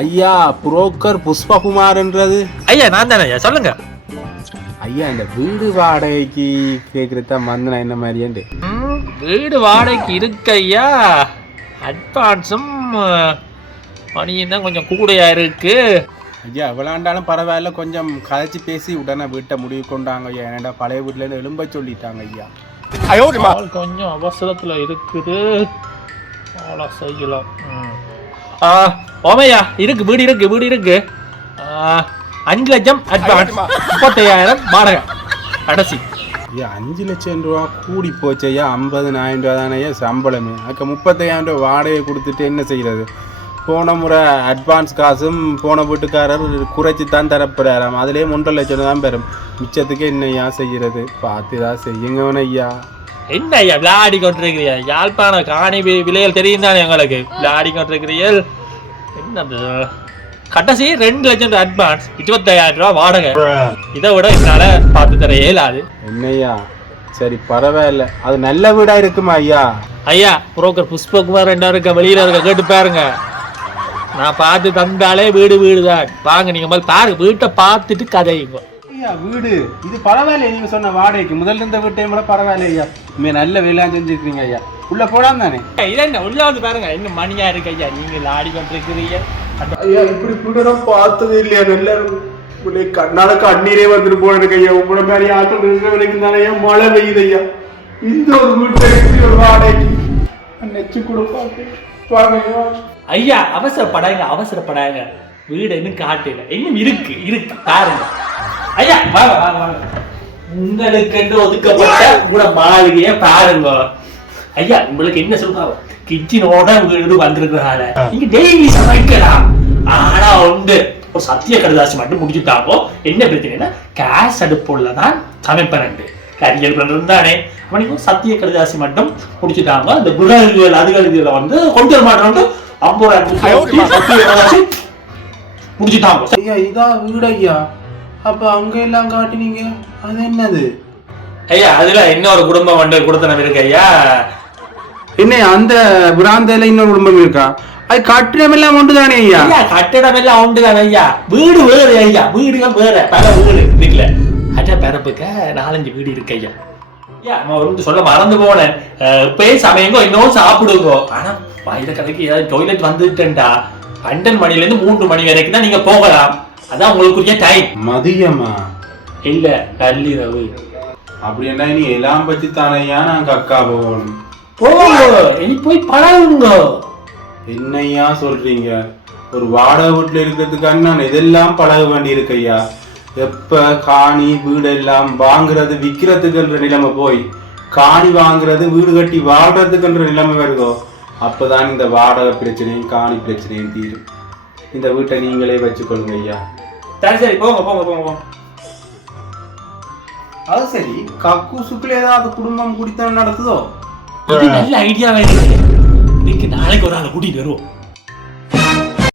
ஐயா புரோக்கர் புஷ்பகுமார்ன்றது. ஐயா நான் தானே ஐயா, சொல்லுங்க. ஐயா இந்த வீடு வாடகைக்கு கேட்குறதா மந்தனா என்ன மாதிரியாண்டு? வீடு வாடகைக்கு இருக்கு ஐயா. அட்வான்ஸும் மணியும் தான் கொஞ்சம் கூடையா இருக்கு. ஐயா விளாண்டாலும் பரவாயில்ல, கொஞ்சம் கதைச்சி பேசி உடனே வீட்டை முடிவு கொண்டாங்க ஐயா. ஏன்னா பழைய வீட்டிலேருந்து எலும்ப சொல்லிட்டாங்க ஐயா. கொஞ்சம் அவசரத்துல இருக்குது, செய்யலாம். ஓமையா இருக்கு, வீடு இருக்கு, வீடு இருக்கு. 5 லட்சம் அட்வான்ஸ், 35,000 வாடகை கடைசி. ஐயா 5 லட்சம் ரூபா கூடி போச்சு ஐயா. 50,000 ரூபா தானே ஐயா சம்பளமே. அதுக்கு 35,000 ரூபா வாடகை கொடுத்துட்டு என்ன செய்கிறது? போன முறை அட்வான்ஸ் காசும் போன வீட்டுக்காரர் குறைச்சி தான் தரப்படுறாராம். அதுலேயே 1.5 லட்சம் தான் பெறும். மிச்சத்துக்கு என்னையா செய்கிறது? பார்த்து தான் செய்யுங்க ஐயா. என்ன ஐயா விளையாடி கொண்டிருக்கிறீங்க? யாழ்ப்பாண காணி விலைகள் தெரியும் தானே எங்களுக்கு. விளையாடி கொண்டிருக்கிறீர்கள் என்னது? கடைசி 2 லட்சம் அட்வான்ஸ், 25,000 ரூபா வாடகை. இதை விட என்னால பார்த்து தர இயலாது. என்னையா சரி பரவாயில்ல, அது நல்ல வீடா இருக்குமா ஐயா? ஐயா புரோக்கர் புஷ்பகுமார் 2 இருக்க வெளியில இருக்க கேட்டு பாருங்க. நான் பார்த்து தந்தாலே வீடு வீடுதான். வாங்க நீங்க முதல்ல பாருங்க, வீட்டை பார்த்துட்டு கதைங்க. ஐயா வீடு இது பரவாயில்ல, நீங்க சொன்ன வாடகைக்கு முதல்ல இருந்த வீட்டையும் கூட பரவாயில்ல ஐயா. இனிமே நல்ல வேலையா செஞ்சுருக்கீங்க ஐயா. உள்ள போலாம் தானே? இதை என்ன உள்ள வந்து பாருங்க, என்ன மணியா இருக்கு ஐயா. நீங்க ஆடி கொண்டிருக்கிறீங்க ஐயா. இப்படி கூட நான் பார்த்ததே இல்லையா. நல்ல கண்ணால கண்ணீரே வந்துட்டு போனதுக்கு ஐயா. உங்களோட மாதிரி ஆட்கள் இருக்கிற வரைக்கும் தானே ஐயா மழை பெய்யுது ஐயா. இந்த ஒரு வீட்டை ஒரு வாடகைக்கு நெச்சு கூட பார்க்க ஐயா. அவசரப்படாங்க, அவசரப்படாங்க. வீடு இன்னும் காட்டுல இன்னும் இருக்கு, இருக்கு பாருங்க ஐயா. வாங்க வாங்க வாங்க. உங்களுக்கு என்று ஒதுக்கப்பட்ட கூட மாளிகையை பாருங்க ஐயா. உங்களுக்கு என்ன சொல்லுவாங்க, கிச்சனோட வீடு வந்திருக்கிறாங்க. நீங்க டெய்லி சமைக்கலாம். ஆனா உண்டு ஒரு சத்திய கடுதாசி மட்டும் முடிச்சுட்டாங்கோ. என்ன பிரச்சனைனா கேஸ் அடுப்புள்ளதான் சமைப்பேன். கரியல் பண்றது தானே. அவனுக்கு சத்திய கடுதாசி மட்டும் முடிச்சுட்டாங்க. இந்த குணங்கள் அதுகளுக்கு வந்து கொண்டு வர மாட்டோம். 50,000 முடிச்சுட்டாங்க ஐயா. இதான் வீடு ஐயா. அப்ப அங்க எல்லாம் காட்டினீங்க, அது என்னது ஐயா? அதுல இன்னொரு குடும்பம் வந்து கொடுத்தனம் இருக்கு ஐயா. என்ன அந்த பிராந்தில இன்னொரு குடும்பம் இருக்கா? அது கட்டிடம் எல்லாம் ஒன்று தானே ஐயா? கட்டிடம் எல்லாம் ஒன்று தானே ஐயா. வீடு வேறு ஐயா, வீடுகள் வேற. பல வீடு இருக்குல்ல. அட்டா பிறப்புக்க 4-5 வீடு இருக்கு ஐயா. ஐயா நான் சொல்ல மறந்து போனேன். இப்பயே சமையங்கோ இன்னும் சாப்பிடுங்கோ. ஆனா வயத கதைக்கு ஏதாவது டாய்லெட் வந்துட்டா 12 மணில இருந்து 3 மணி வரைக்கும் தான் நீங்க போகலாம். அதான் உங்களுக்குரிய டைம். மதியமா இல்ல நள்ளிரவு. அப்படி என்ன நீ எல்லாம் பத்தி தானையா நாங்க அக்கா போகணும். இனி போய் பழகுங்க. என்னையா சொல்றீங்க? ஒரு வாடகை வீட்டுல இருக்கிறதுக்கான நான் இதெல்லாம் பழக வேண்டி இருக்கு ஐயா. எப்ப காணி வீடு எல்லாம் வாங்குறது விற்கிறதுக்குன்ற நிலைமை போய் காணி வாங்குறது வீடு கட்டி வாழ்றதுக்குன்ற நிலைமை வருதோ அப்பதான் இந்த வாடகை பிரச்சனையும் காணி பிரச்சனையும் தீரும். இந்த வீட்டை நீங்களே வச்சுக்கொள்ளுங்க ஐயா. சரி சரி போங்க போங்க போங்க. அது சரி, கக்கு சுக்குல ஏதாவது குடும்பம் குடித்தனம் நடத்துதோ? நல்ல ஐடியா வேணும். இன்னைக்கு நாளைக்கு ஒரு ஆளை கூட்டிட்டு வருவோம்.